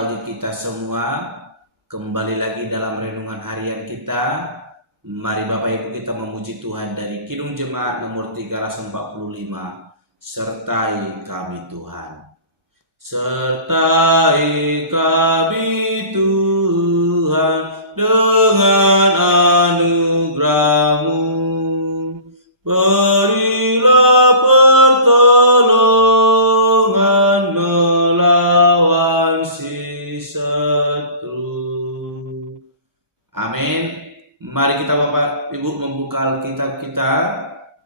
bagi kita semua. Kembali lagi dalam renungan harian kita. Mari Bapak Ibu kita memuji Tuhan dari Kidung Jemaat nomor 345. Sertai kami Tuhan. Sertai kami Tuhan dengan anugerah-Mu. Berilah pertolongan melawan si setru. Amin. Mari kita Bapak Ibu membuka Alkitab kita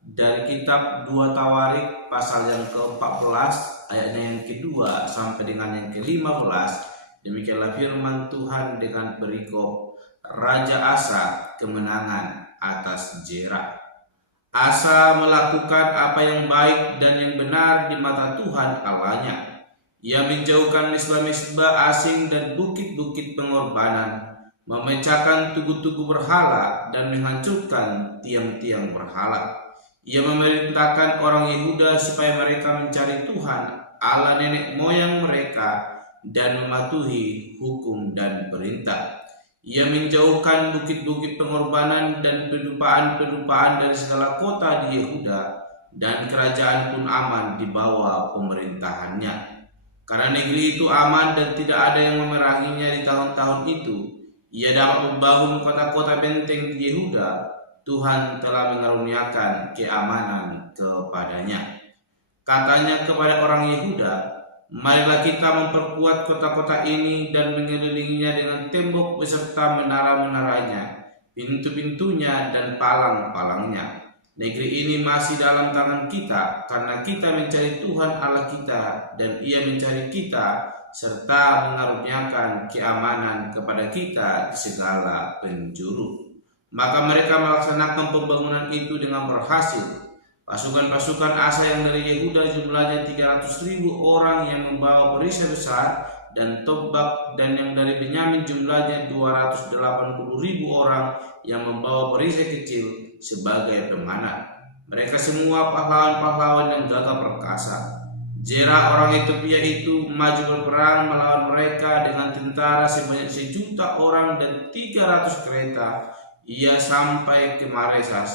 dari kitab 2 Tawarik pasal yang ke-14 ayatnya yang kedua sampai dengan yang ke-15. Demikianlah firman Tuhan dengan perikop Raja Asa kemenangan atas Zerah. Asa melakukan apa yang baik dan yang benar di mata Tuhan Allahnya. Ia menjauhkan misbah-misbah asing dan bukit-bukit pengorbanan, memecahkan tugu-tugu berhala dan menghancurkan tiang-tiang berhala. Ia memerintahkan orang Yehuda supaya mereka mencari Tuhan Allah nenek moyang mereka dan mematuhi hukum dan perintah. Ia menjauhkan bukit-bukit pengorbanan dan pedupaan-pedupaan dari segala kota di Yehuda, dan kerajaan pun aman di bawah pemerintahannya. Karena negeri itu aman dan tidak ada yang memeranginya di tahun-tahun itu, ia dapat membangun kota-kota benteng di Yehuda. Tuhan telah mengaruniakan keamanan kepadanya. Katanya kepada orang Yehuda, marilah kita memperkuat kota-kota ini dan mengelilinginya dengan tembok beserta menara-menaranya, pintu-pintunya dan palang-palangnya. Negeri ini masih dalam tangan kita, karena kita mencari Tuhan Allah kita dan Ia mencari kita, serta mengaruniakan keamanan kepada kita di segala penjuru. Maka mereka melaksanakan pembangunan itu dengan berhasil. Pasukan-pasukan Asa yang dari Yehuda jumlahnya 300.000 orang yang membawa perisai besar dan tombak, dan yang dari Benyamin jumlahnya 280.000 orang yang membawa perisai kecil sebagai pemanah. Mereka semua pahlawan-pahlawan yang gagah perkasa. Zerah orang Ethiopia itu maju berperang melawan mereka dengan tentara sebanyak 1.000.000 orang dan 300 kereta. Ia sampai ke Maresa.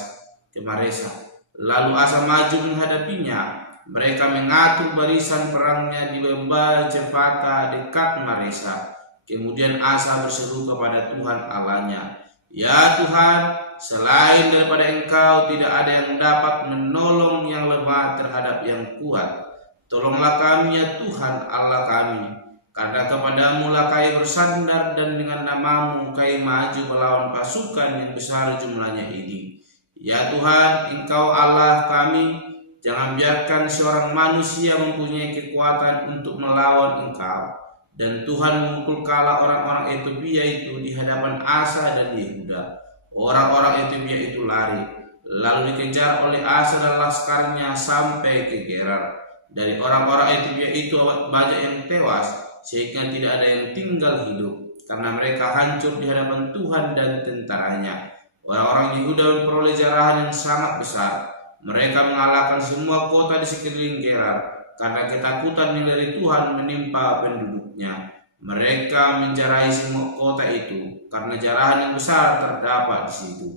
Lalu Asa maju menghadapinya. Mereka mengatur barisan perangnya di lembah Jefata dekat Maresa. Kemudian Asa berseru kepada Tuhan Allahnya, "Ya Tuhan, selain daripada Engkau tidak ada yang dapat menolong yang lemah terhadap yang kuat. Tolonglah kami ya Tuhan Allah kami, karena kepadamu lah kami bersandar dan dengan namamu kami maju melawan pasukan yang besar jumlahnya ini. Ya Tuhan, Engkau Allah kami, jangan biarkan seorang manusia mempunyai kekuatan untuk melawan Engkau." Dan Tuhan memukul kalah orang-orang Ethiopia itu di hadapan Asa dan Yehuda. Orang-orang Ethiopia itu lari, lalu dikejar oleh Asa dan laskarnya sampai ke Gerar. Dari orang-orang Ethiopia itu banyak yang tewas, sehingga tidak ada yang tinggal hidup, karena mereka hancur di hadapan Tuhan dan tentaranya. Orang-orang Yehuda memperoleh jarahan yang sangat besar. Mereka mengalahkan semua kota di sekeliling Gerar, karena ketakutan dari Tuhan menimpa penduduknya. Mereka menjarahi semua kota itu, karena jarahan yang besar terdapat di situ.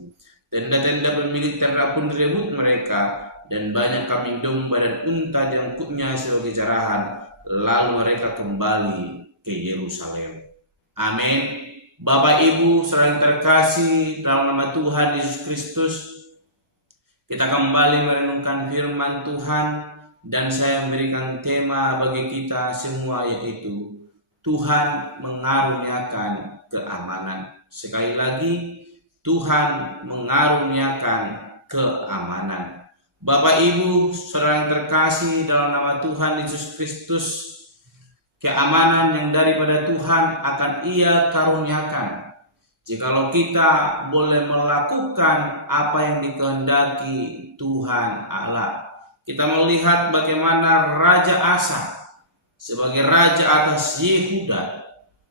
Tenda-tenda militer pun direbut mereka, dan banyak kambing domba dan unta diangkutnya sebagai jarahan. Lalu mereka kembali ke Yerusalem. Amin. Bapak Ibu saudara terkasih dalam nama Tuhan Yesus Kristus, kita kembali merenungkan firman Tuhan, dan saya memberikan tema bagi kita semua, yaitu Tuhan mengaruniakan keamanan. Sekali lagi, Tuhan mengaruniakan keamanan. Bapak Ibu saudara terkasih dalam nama Tuhan Yesus Kristus, keamanan yang daripada Tuhan akan Ia karuniakan jikalau kita boleh melakukan apa yang dikehendaki Tuhan Allah. Kita melihat bagaimana Raja Asa sebagai raja atas Yehuda,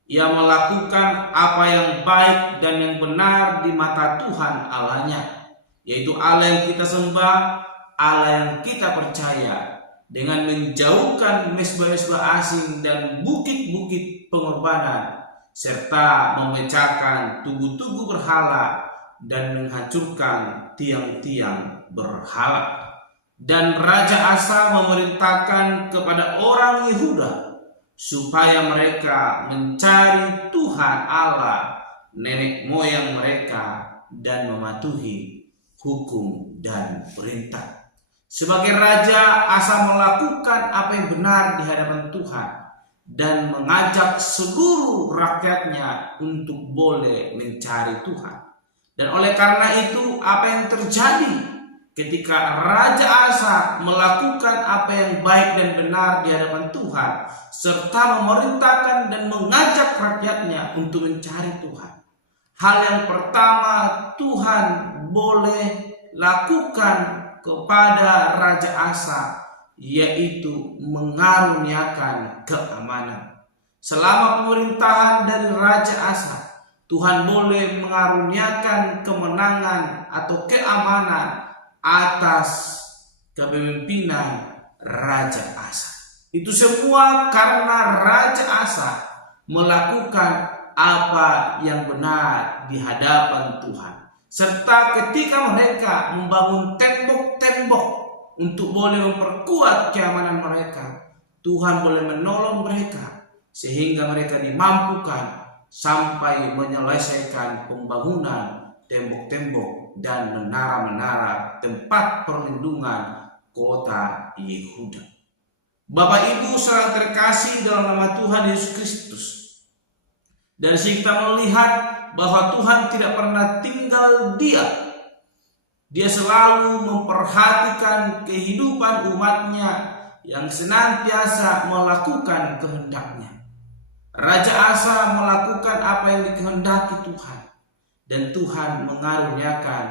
ia melakukan apa yang baik dan yang benar di mata Tuhan Allahnya, yaitu Allah yang kita sembah, Allah yang kita percaya. dengan menjauhkan mesbah-mesbah asing dan bukit-bukit pengorbanan, serta memecahkan tugu-tugu berhala dan menghancurkan tiang-tiang berhala. Dan Raja Asa memerintahkan kepada orang Yehuda supaya mereka mencari Tuhan Allah nenek moyang mereka dan mematuhi hukum dan perintah. Sebagai raja, Asa melakukan apa yang benar di hadapan Tuhan dan mengajak seluruh rakyatnya untuk boleh mencari Tuhan. Dan oleh karena itu, apa yang terjadi ketika Raja Asa melakukan apa yang baik dan benar di hadapan Tuhan, serta memerintahkan dan mengajak rakyatnya untuk mencari Tuhan. Hal yang pertama Tuhan boleh lakukan kepada Raja Asa, yaitu mengaruniakan keamanan. Selama pemerintahan dari Raja Asa, Tuhan boleh mengaruniakan kemenangan atau keamanan atas kepemimpinan Raja Asa. Itu semua karena Raja Asa melakukan apa yang benar di hadapan Tuhan. Serta ketika mereka membangun tembok-tembok untuk boleh memperkuat keamanan mereka, Tuhan boleh menolong mereka sehingga mereka dimampukan sampai menyelesaikan pembangunan tembok-tembok dan menara-menara tempat perlindungan kota Yehuda. Bapak Ibu saudara terkasih dalam nama Tuhan Yesus Kristus, dari sini kita melihat bahwa Tuhan tidak pernah tinggal diam. Dia selalu memperhatikan kehidupan umatnya yang senantiasa melakukan kehendaknya. Raja Asa melakukan apa yang dikehendaki Tuhan, dan Tuhan mengaruniakan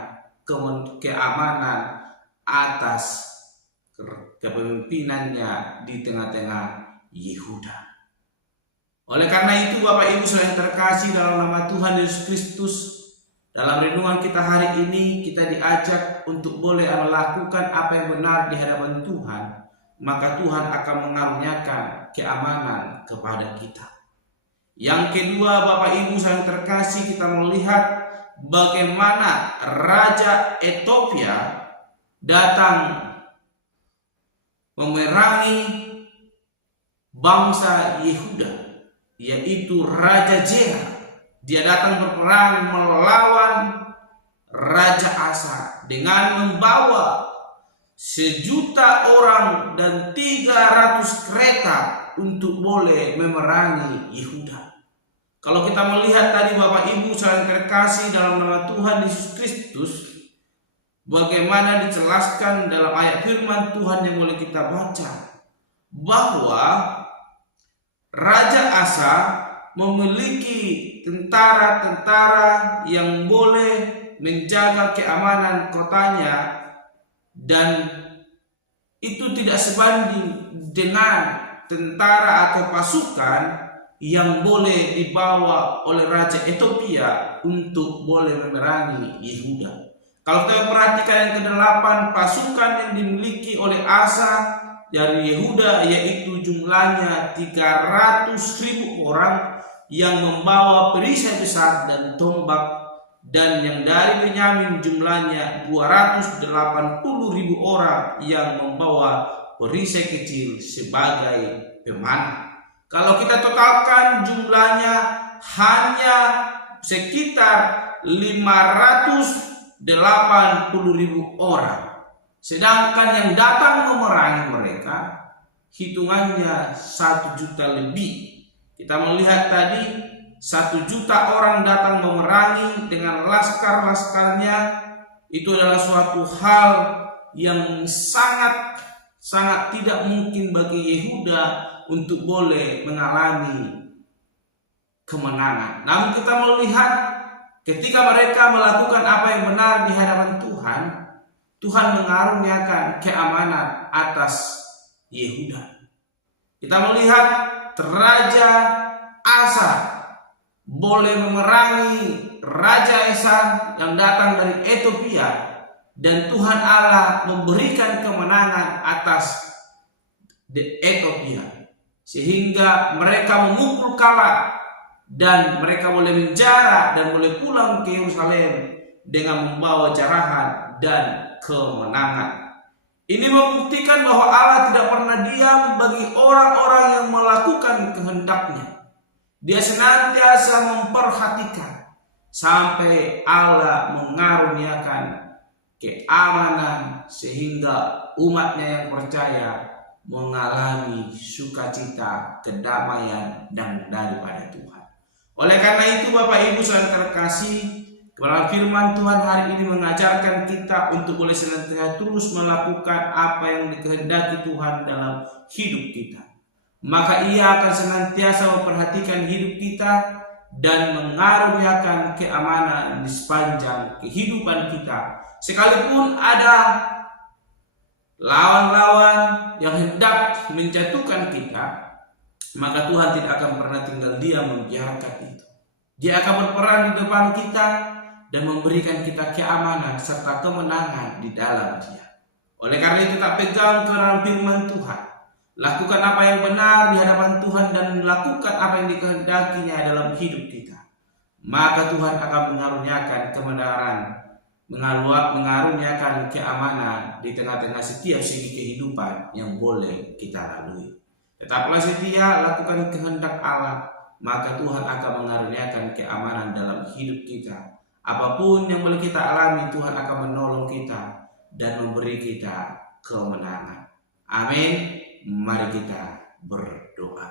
keamanan atas kepemimpinannya di tengah-tengah Yehuda. Oleh karena itu, Bapak Ibu saudara yang terkasih dalam nama Tuhan Yesus Kristus, dalam renungan kita hari ini kita diajak untuk boleh melakukan apa yang benar di hadapan Tuhan, maka Tuhan akan mengaruniakan keamanan kepada kita. Yang kedua, Bapak Ibu saudara yang terkasih, kita melihat bagaimana Raja Ethiopia datang memerangi bangsa Yehuda, yaitu Raja Zera. Dia datang berperang melawan Raja Asa dengan membawa 1.000.000 orang dan 300 kereta untuk boleh memerangi Yehuda. Kalau kita melihat tadi Bapak Ibu saudara terkasih dalam nama Tuhan Yesus Kristus, bagaimana dijelaskan dalam ayat firman Tuhan yang boleh kita baca, bahwa Raja Asa memiliki tentara-tentara yang boleh menjaga keamanan kotanya, dan itu tidak sebanding dengan tentara atau pasukan yang boleh dibawa oleh Raja Ethiopia untuk boleh memerangi Yehuda. Kalau kita perhatikan yang ke-8, pasukan yang dimiliki oleh Asa dari Yehuda yaitu jumlahnya 300.000 orang yang membawa perisai besar dan tombak, dan yang dari Benyamin jumlahnya 280.000 orang yang membawa perisai kecil sebagai pemanah. Kalau kita totalkan jumlahnya hanya sekitar 580.000 orang. Sedangkan yang datang memerangi mereka hitungannya 1 juta lebih. Kita melihat tadi 1 juta orang datang memerangi dengan laskar-laskarnya. Itu adalah suatu hal yang sangat tidak mungkin bagi Yehuda untuk boleh mengalami kemenangan. Namun kita melihat ketika mereka melakukan apa yang benar di hadapan Tuhan, Tuhan mengaruniakan keamanan atas Yehuda. Kita melihat Raja Asa boleh memerangi Raja Esa yang datang dari Ethiopia, dan Tuhan Allah memberikan kemenangan atas di Ethiopia, sehingga mereka memukul kala dan mereka boleh menjara dan boleh pulang ke Yerusalem dengan membawa jarahan dan kemenangan. Ini membuktikan bahwa Allah tidak pernah diam bagi orang-orang yang melakukan kehendaknya. Dia senantiasa memperhatikan sampai Allah mengaruniakan keamanan sehingga umatnya yang percaya mengalami sukacita, kedamaian dan daripada Tuhan. Oleh karena itu Bapak Ibu saudara terkasih, kebenaran firman Tuhan hari ini mengajarkan kita untuk boleh senantiasa terus melakukan apa yang dikehendaki Tuhan dalam hidup kita. Maka Ia akan senantiasa memperhatikan hidup kita dan mengaruniakan keamanan di sepanjang kehidupan kita. Sekalipun ada lawan-lawan yang hendak menjatuhkan kita, maka Tuhan tidak akan pernah tinggal diam membiarkan itu. Dia akan berperan di depan kita dan memberikan kita keamanan serta kemenangan di dalam Dia. Oleh karena itu tak pegang kebenaran firman Tuhan. Lakukan apa yang benar di hadapan Tuhan dan lakukan apa yang dikehendakinya dalam hidup kita. Maka Tuhan akan mengaruniakan kebenaran, mengaruniakan keamanan di tengah-tengah setiap segi kehidupan yang boleh kita lalui. Tetaplah setia, lakukan kehendak Allah, maka Tuhan akan mengaruniakan keamanan dalam hidup kita. Apapun yang boleh kita alami, Tuhan akan menolong kita dan memberi kita kemenangan. Amin. Mari kita berdoa.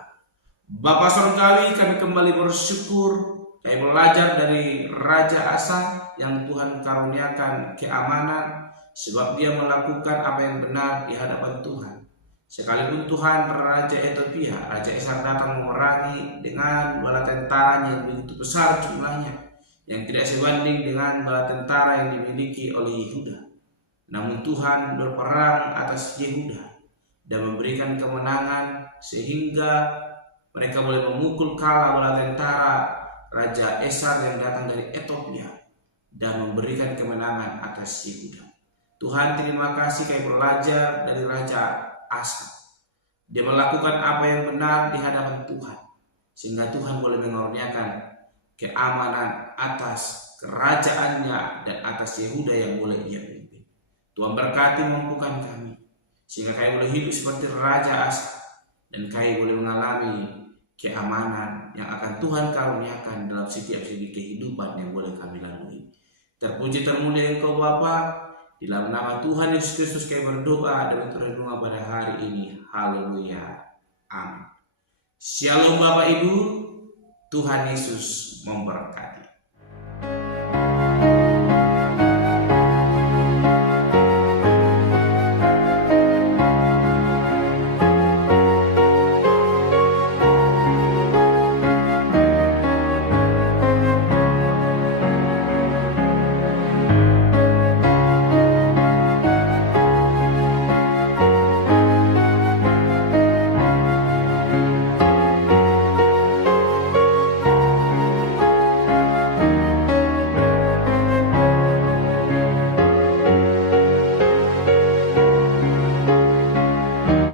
Bapa Surgawi, kami kembali bersyukur kami belajar dari Raja Asa yang Tuhan karuniakan keamanan sebab dia melakukan apa yang benar di hadapan Tuhan. Sekalipun Tuhan Raja Ethiopia, Raja Esa datang memerangi dengan bala tentaranya yang begitu besar jumlahnya, yang tidak sebanding dengan bala tentara yang dimiliki oleh Yehuda. Namun Tuhan berperang atas Yehuda dan memberikan kemenangan sehingga mereka boleh memukul kala bala tentara Raja Esa yang datang dari Ethiopia dan memberikan kemenangan atas Yehuda. Tuhan, terima kasih kami belajar dari Raja Asa. Dia melakukan apa yang benar di hadapan Tuhan sehingga Tuhan boleh mengaruniakan keamanan atas kerajaannya dan atas Yehuda yang boleh ia pimpin. Tuhan berkati mampukan kami sehingga kami boleh hidup seperti Raja Asa dan kami boleh mengalami keamanan yang akan Tuhan karuniakan dalam setiap segi kehidupan yang boleh kami lalui. Terpuji termulia Engkau Bapa. Di dalam nama Tuhan Yesus Kristus kami berdoa dan berdoa pada hari ini. Haleluya. Amin. Shalom Bapak Ibu. Tuhan Yesus memberkati.